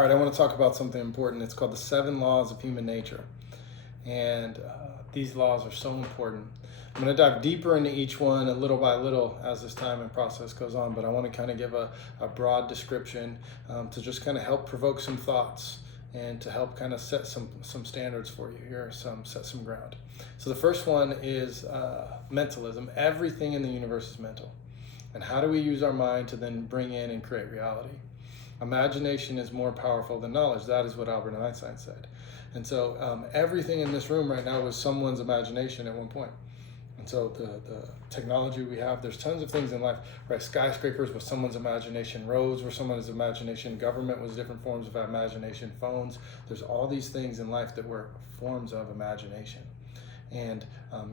All right, I want to talk about something important. It's called the 7 laws of human nature. And these laws are so important. I'm going to dive deeper into each one a little by little as this time and process goes on, but I want to kind of give a broad description to just kind of help provoke some thoughts and to help kind of set some standards for you here, set some ground. So the first one is mentalism. Everything in the universe is mental. And how do we use our mind to then bring in and create reality? Imagination is more powerful than knowledge. That is what Albert Einstein said. And so everything in this room right now was someone's imagination at one point. And so the technology we have, there's tons of things in life, right? Skyscrapers was someone's imagination, roads were someone's imagination, government was different forms of imagination, phones. There's all these things in life that were forms of imagination. And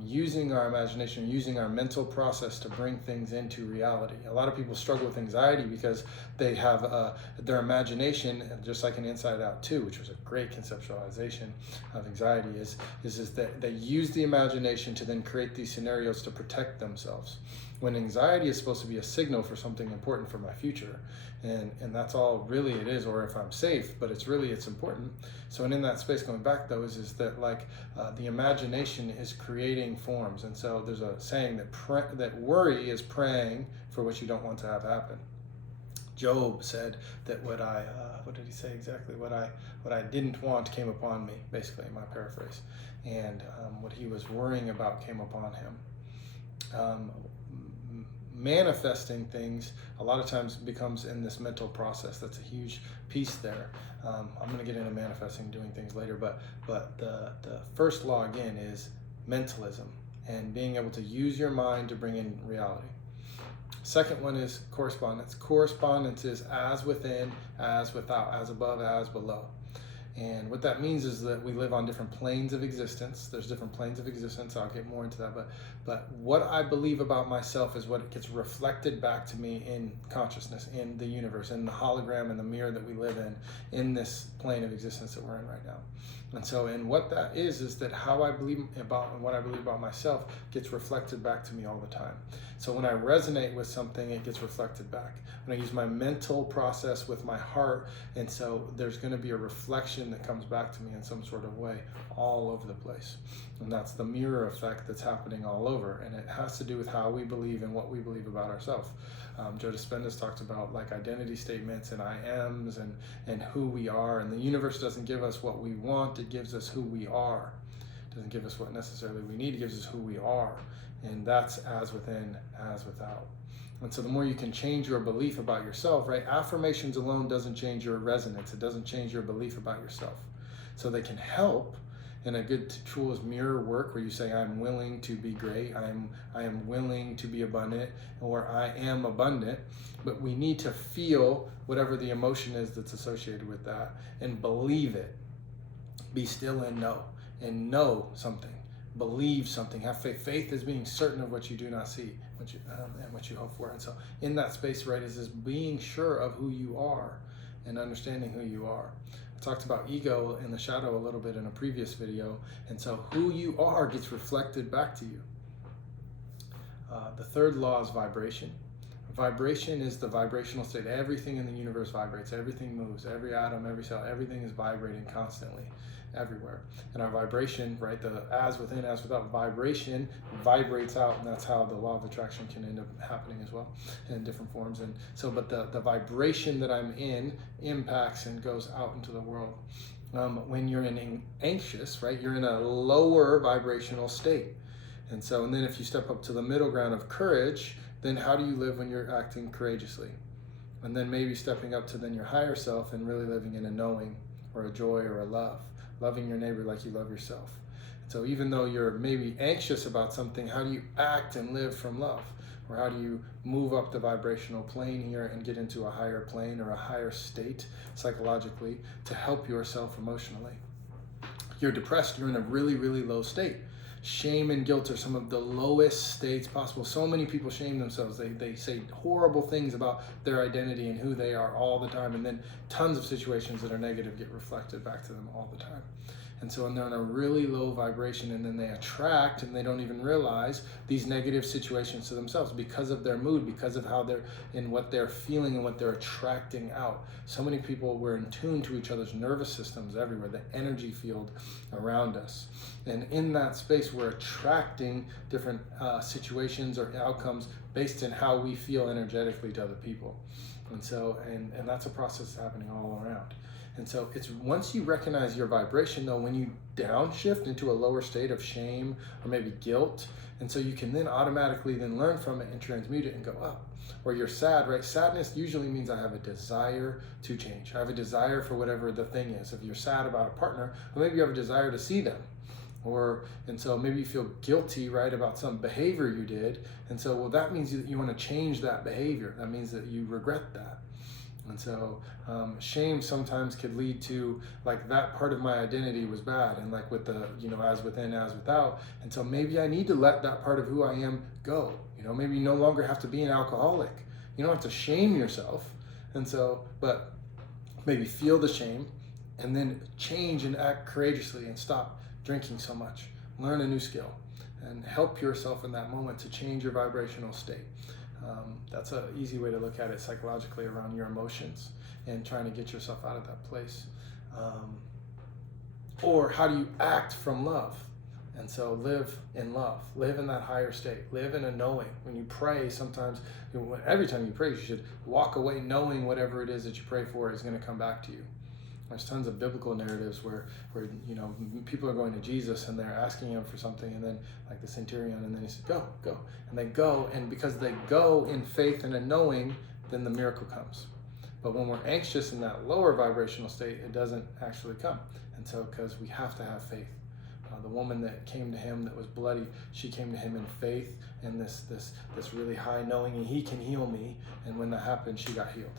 using our imagination, using our mental process to bring things into reality. A lot of people struggle with anxiety because they have their imagination, just like an Inside Out 2, which was a great conceptualization of anxiety, is that they use the imagination to then create these scenarios to protect themselves. When anxiety is supposed to be a signal for something important for my future. And that's all really it is, or if I'm safe, but it's important. So, and in that space, going back though, is that like the imagination is creating forms. And so there's a saying that worry is praying for what you don't want to have happen. Job said that what did he say exactly? What I didn't want came upon me, basically, in my paraphrase. And what he was worrying about came upon him. Manifesting things a lot of times becomes in this mental process. That's a huge piece there. I'm going to get into manifesting, doing things later, but the first law again is mentalism and being able to use your mind to bring in reality. Second one is correspondence. Correspondence is as within, as without, as above, as below. And what that means is that we live on different planes of existence. There's different planes of existence. I'll get more into that. But what I believe about myself is what gets reflected back to me in consciousness, in the universe, in the hologram, in the mirror that we live in this plane of existence that we're in right now. And so, and what that is that how I believe about and what I believe about myself gets reflected back to me all the time. So when I resonate with something, it gets reflected back. When I use my mental process with my heart, and so there's going to be a reflection that comes back to me in some sort of way all over the place. And that's the mirror effect that's happening all over. And it has to do with how we believe and what we believe about ourselves. Joe Dispenza's talked about like identity statements and I ams and who we are. And the universe doesn't give us what we want, it gives us who we are. It doesn't give us what necessarily we need, it gives us who we are. And that's as within, as without. And so the more you can change your belief about yourself, right? Affirmations alone doesn't change your resonance. It doesn't change your belief about yourself. So they can help. And a good tool is mirror work, where you say, I'm willing to be great. I am willing to be abundant, or I am abundant. But we need to feel whatever the emotion is that's associated with that and believe it. Be still and know something. Believe something. Have faith. Faith is being certain of what you do not see, and what you hope for. And so in that space, right, is this being sure of who you are and understanding who you are. I talked about ego in the shadow a little bit in a previous video. And so who you are gets reflected back to you. The third law is vibration. Vibration is the vibrational state. Everything in the universe vibrates. Everything moves. Every atom, every cell, everything is vibrating constantly, everywhere. And our vibration, right, the as within, as without, vibration vibrates out, and that's how the law of attraction can end up happening as well in different forms. And so, but the vibration that I'm in impacts and goes out into the world. When you're in anxious, right, you're in a lower vibrational state. And so, and then if you step up to the middle ground of courage, then how do you live when you're acting courageously? And then maybe stepping up to then your higher self and really living in a knowing or a joy or a love, loving your neighbor like you love yourself. So even though you're maybe anxious about something, how do you act and live from love? Or how do you move up the vibrational plane here and get into a higher plane or a higher state psychologically to help yourself emotionally? You're depressed, you're in a really, really low state. Shame and guilt are some of the lowest states possible. So many people shame themselves. They say horrible things about their identity and who they are all the time. And then tons of situations that are negative get reflected back to them all the time. And so when they're in a really low vibration, and then they attract, and they don't even realize these negative situations to themselves because of their mood, because of how they're in, what they're feeling and what they're attracting out. So many people, we're in tune to each other's nervous systems everywhere, the energy field around us. And in that space, we're attracting different situations or outcomes based on how we feel energetically to other people. And so, and that's a process happening all around. And so it's, once you recognize your vibration though, when you downshift into a lower state of shame or maybe guilt, and so you can then automatically then learn from it and transmute it and go up. Or you're sad, right? Sadness usually means I have a desire to change. I have a desire for whatever the thing is. If you're sad about a partner, or maybe you have a desire to see them. And so maybe you feel guilty, right, about some behavior you did. And so, well, that means that you want to change that behavior. That means that you regret that. And so shame sometimes could lead to, like, that part of my identity was bad, and like with the, as within, as without. And so maybe I need to let that part of who I am go. Maybe you no longer have to be an alcoholic. You don't have to shame yourself. And so, but maybe feel the shame and then change and act courageously and stop drinking so much. Learn a new skill and help yourself in that moment to change your vibrational state. That's an easy way to look at it psychologically around your emotions and trying to get yourself out of that place. Or how do you act from love? And so live in love, live in that higher state, live in a knowing. When you pray, sometimes, every time you pray, you should walk away knowing whatever it is that you pray for is going to come back to you. There's tons of biblical narratives where people are going to Jesus and they're asking him for something, and then like the centurion, and then he says, go. And they go, and because they go in faith and a knowing, then the miracle comes. But when we're anxious in that lower vibrational state, it doesn't actually come. And so, because we have to have faith. The woman that came to him that was bloody, she came to him in faith and this really high knowing, and he can heal me. And when that happened, she got healed.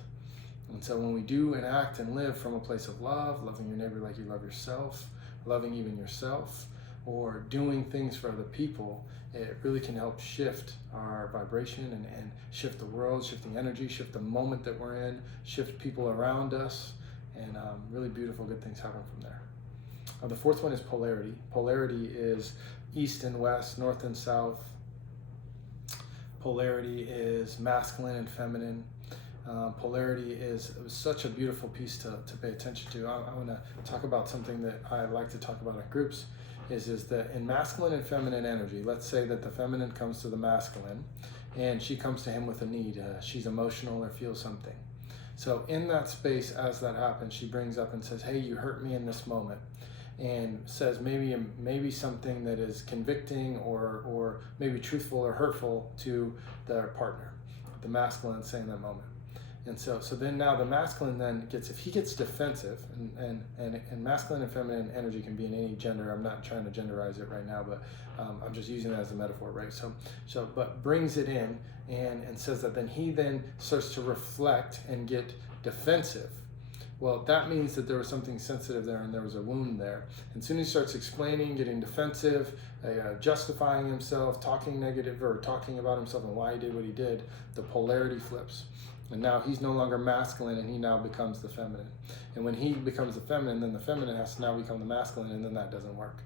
And so when we do and act and live from a place of love, loving your neighbor like you love yourself, loving even yourself, or doing things for other people, it really can help shift our vibration and shift the world, shift the energy, shift the moment that we're in, shift people around us, and really beautiful, good things happen from there. The fourth one is polarity. Polarity is east and west, north and south. Polarity is masculine and feminine. Polarity is such a beautiful piece to pay attention to. I want to talk about something that I like to talk about in groups, is that in masculine and feminine energy, let's say that the feminine comes to the masculine and she comes to him with a need. She's emotional or feels something. So in that space, as that happens, she brings up and says, hey, you hurt me in this moment. And says maybe something that is convicting or maybe truthful or hurtful to their partner, the masculine saying that moment. And so then now the masculine then gets, if he gets defensive, and masculine and feminine energy can be in any gender. I'm not trying to genderize it right now, but I'm just using it as a metaphor, right? So but brings it in and says that then he then starts to reflect and get defensive. Well, that means that there was something sensitive there and there was a wound there. And soon as he starts explaining, getting defensive, justifying himself, talking negative or talking about himself and why he did what he did, the polarity flips. And now he's no longer masculine and he now becomes the feminine. And when he becomes the feminine, then the feminine has to now become the masculine, and then that doesn't work.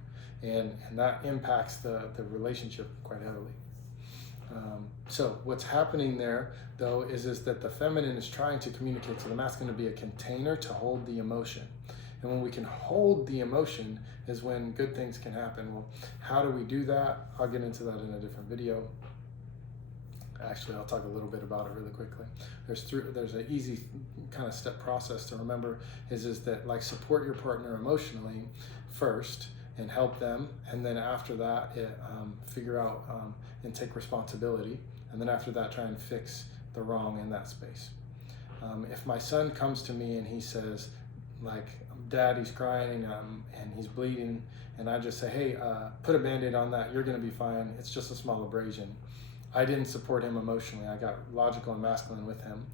And that impacts the relationship quite heavily. So what's happening there, though, is that the feminine is trying to communicate to the masculine to be a container to hold the emotion. And when we can hold the emotion is when good things can happen. Well, how do we do that? I'll get into that in a different video. Actually, I'll talk a little bit about it really quickly. There's an easy kind of step process to remember is that, like, support your partner emotionally first and help them, and then after that figure out and take responsibility, and then after that try and fix the wrong in that space. If my son comes to me and he says, like, Dad, he's crying and he's bleeding, and I just say, hey, put a Band-Aid on that, you're gonna be fine, it's just a small abrasion. I didn't support him emotionally. I got logical and masculine with him.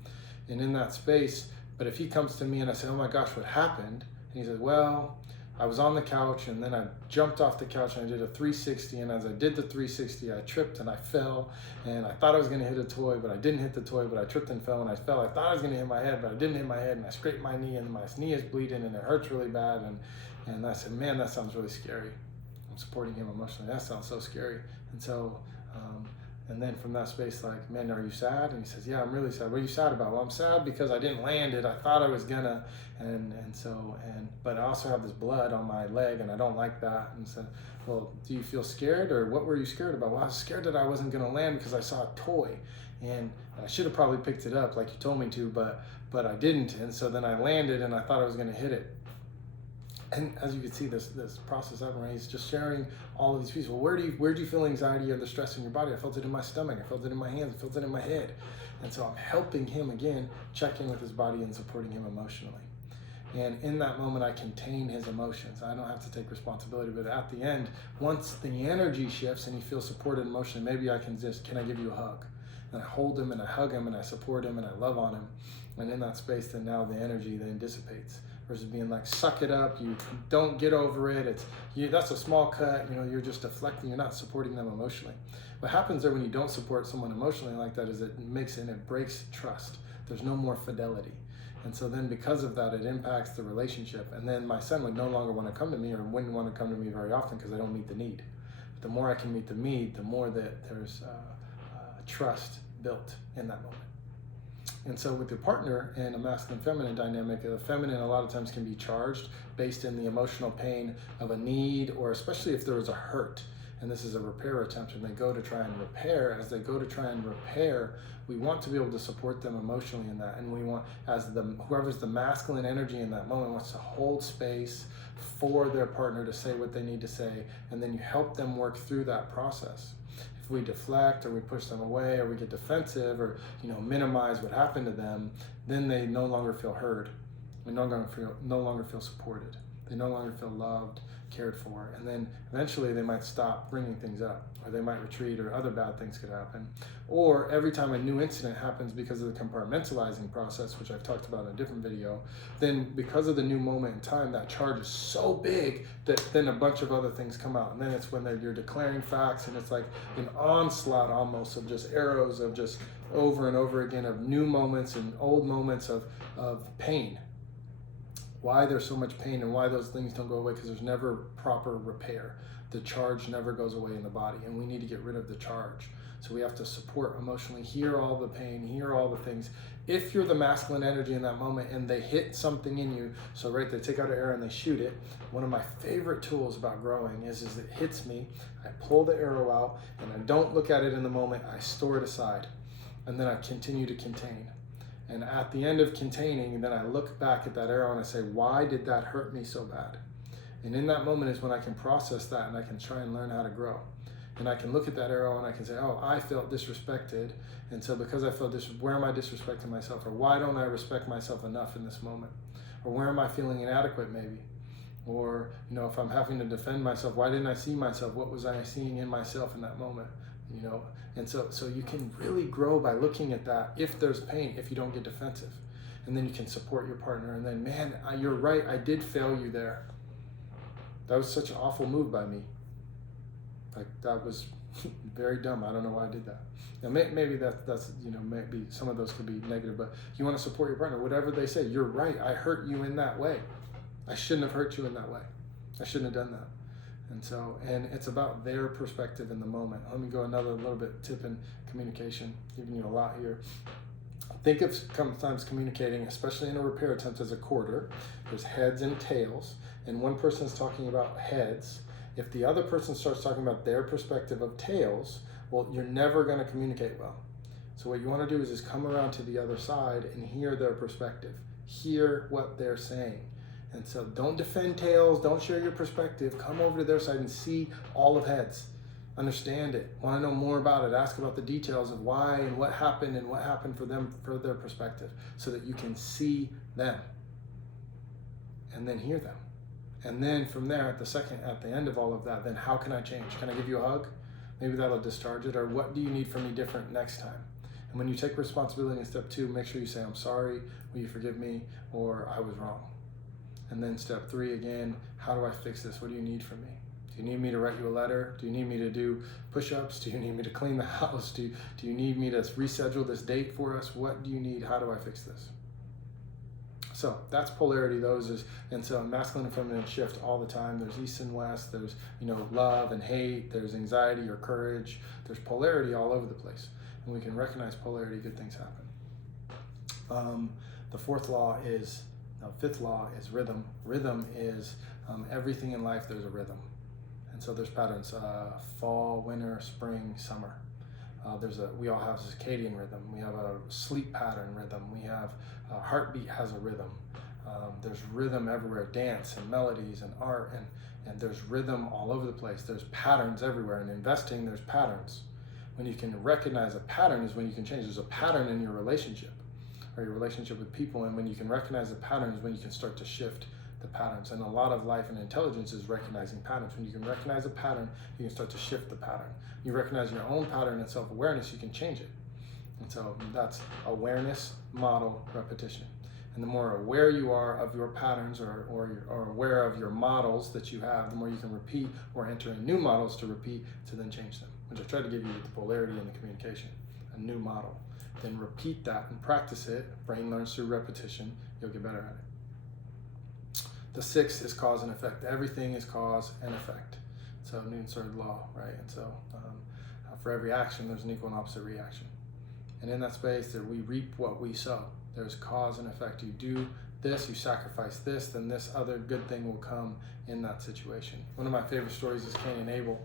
And in that space, but if he comes to me and I say, oh my gosh, what happened? And he says, well, I was on the couch, and then I jumped off the couch and I did a 360, and as I did the 360, I tripped and I fell, and I thought I was going to hit a toy, but I didn't hit the toy, but I tripped and fell, and I fell. I thought I was going to hit my head, but I didn't hit my head, and I scraped my knee, and my knee is bleeding, and it hurts really bad, and I said, man, that sounds really scary. I'm supporting him emotionally. That sounds so scary. And so, and then from that space, like, man, are you sad? And he says, yeah, I'm really sad. What are you sad about? Well, I'm sad because I didn't land it. I thought I was gonna, but I also have this blood on my leg, and I don't like that. And so, well, do you feel scared, or what were you scared about? Well, I was scared that I wasn't gonna land because I saw a toy, and I should have probably picked it up like you told me to, but I didn't. And so then I landed, and I thought I was gonna hit it. And as you can see, this process happening, he's just sharing all of these pieces. Well, where do you feel anxiety or the stress in your body? I felt it in my stomach. I felt it in my hands. I felt it in my head. And so I'm helping him again, check in with his body and supporting him emotionally. And in that moment, I contain his emotions. I don't have to take responsibility, but at the end, once the energy shifts and he feels supported emotionally, maybe I can I give you a hug? And I hold him and I hug him and I support him and I love on him. And in that space, then now the energy then dissipates. Versus being like, suck it up, you don't get over it, that's a small cut, you're just deflecting, you're not supporting them emotionally. What happens there when you don't support someone emotionally like that is it breaks trust. There's no more fidelity. And so then because of that, it impacts the relationship. And then my son would no longer want to come to me, or wouldn't want to come to me very often because I don't meet the need. But the more I can meet the need, the more that there's trust built in that moment. And so with your partner in a masculine-feminine dynamic, the feminine a lot of times can be charged based in the emotional pain of a need, or especially if there was a hurt, and this is a repair attempt, and they go to try and repair. As they go to try and repair, we want to be able to support them emotionally in that, and we want, whoever's the masculine energy in that moment wants to hold space for their partner to say what they need to say, and then you help them work through that process. If we deflect, or we push them away, or we get defensive, or minimize what happened to them, then they no longer feel heard. They no longer feel supported. They no longer feel loved, cared for, and then eventually they might stop bringing things up, or they might retreat, or other bad things could happen. Or every time a new incident happens because of the compartmentalizing process, which I've talked about in a different video, then because of the new moment in time, that charge is so big that then a bunch of other things come out, and then it's when you're declaring facts, and it's like an onslaught almost of just arrows of just over and over again of new moments and old moments of pain. Why there's so much pain and why those things don't go away, because there's never proper repair. The charge never goes away in the body, and we need to get rid of the charge. So we have to support emotionally, hear all the pain, hear all the things. If you're the masculine energy in that moment and they hit something in you, so they take out an arrow and they shoot it, one of my favorite tools about growing is it hits me, I pull the arrow out, and I don't look at it in the moment, I store it aside, and then I continue to contain. And at the end of containing, then I look back at that arrow and I say, why did that hurt me so bad? And in that moment is when I can process that, and I can try and learn how to grow. And I can look at that arrow and I can say, oh, I felt disrespected. And so because I felt where am I disrespecting myself? Or why don't I respect myself enough in this moment? Or where am I feeling inadequate maybe? Or, if I'm having to defend myself, why didn't I see myself? What was I seeing in myself in that moment? And so you can really grow by looking at that if there's pain, if you don't get defensive. And then you can support your partner, and then, man, you're right, I did fail you there. That was such an awful move by me. Like, that was very dumb. I don't know why I did that. Now, maybe that's maybe some of those could be negative, but you want to support your partner. Whatever they say, you're right, I hurt you in that way. I shouldn't have hurt you in that way. I shouldn't have done that. And it's about their perspective in the moment. Let me go another little bit tip in communication, giving you a lot here. Think of sometimes communicating, especially in a repair attempt, as a quarter. There's heads and tails, and one person's talking about heads. If the other person starts talking about their perspective of tails, well, you're never going to communicate well. So what you want to do is come around to the other side and hear their perspective. Hear what they're saying. And so don't defend tails, don't share your perspective, come over to their side and see all of heads. Understand it, want to know more about it, ask about the details of why and what happened for them, for their perspective, so that you can see them and then hear them. And then from there, at the end of all of that, then how can I change? Can I give you a hug? Maybe that'll discharge it. Or what do you need from me different next time? And when you take responsibility in step 2, make sure you say, I'm sorry, will you forgive me? Or I was wrong. And then step 3 again, how do I fix this? What do you need from me? Do you need me to write you a letter? Do you need me to do push-ups? Do you need me to clean the house? Do you need me to reschedule this date for us? What do you need? How do I fix this? So that's polarity. And so masculine and feminine shift all the time. There's east and west. There's, love and hate. There's anxiety or courage. There's polarity all over the place. And we can recognize polarity, good things happen. The fifth law is rhythm. Rhythm is everything in life, there's a rhythm. And so there's patterns, fall, winter, spring, summer. We all have a circadian rhythm. We have a sleep pattern rhythm. We have heartbeat has a rhythm. There's rhythm everywhere, dance and melodies and art, and there's rhythm all over the place. There's patterns everywhere. In investing, there's patterns. When you can recognize a pattern is when you can change. There's a pattern in your relationship or your relationship with people, and when you can recognize the pattern is when you can start to shift the patterns. And a lot of life and intelligence is recognizing patterns. When you can recognize a pattern, you can start to shift the pattern. You recognize your own pattern and self-awareness, you can change it. And so that's awareness, model, repetition. And the more aware you are of your patterns or aware of your models that you have, the more you can repeat or enter in new models to repeat to then change them, which I tried to give you with the polarity and the communication, a new model. Then repeat that and practice it. Brain learns through repetition. You'll get better at it. The 6th is cause and effect. Everything is cause and effect. So Newton's third law, right? And so for every action, there's an equal and opposite reaction. And in that space, that we reap what we sow. There's cause and effect. You do this, you sacrifice this, then this other good thing will come in that situation. One of my favorite stories is Cain and Abel.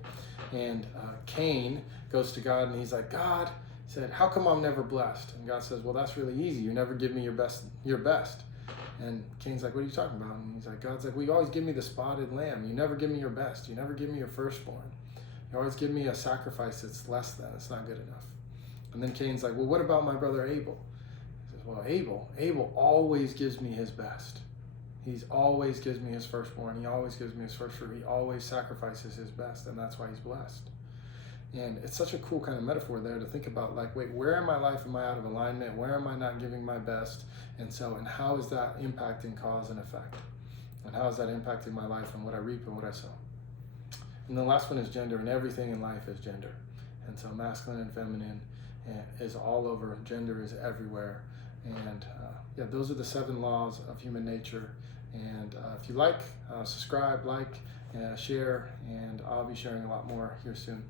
And Cain goes to God and he's like, God, he said, how come I'm never blessed? And God says, well, that's really easy. You never give me your best. And Cain's like, what are you talking about? And he's like, God's like, well, you always give me the spotted lamb. You never give me your best. You never give me your firstborn. You always give me a sacrifice that's less than. It's not good enough. And then Cain's like, well, what about my brother Abel? He says, well, Abel always gives me his best. He always gives me his firstborn. He always gives me his first fruit. He always sacrifices his best, and that's why he's blessed. And it's such a cool kind of metaphor there to think about, like, wait, where in my life am I out of alignment? Where am I not giving my best? And how is that impacting cause and effect? And how is that impacting my life and what I reap and what I sow? And the last one is gender, and everything in life is gender. And so masculine and feminine is all over. Gender is everywhere. And those are the 7 laws of human nature. And if you like, subscribe, share, and I'll be sharing a lot more here soon.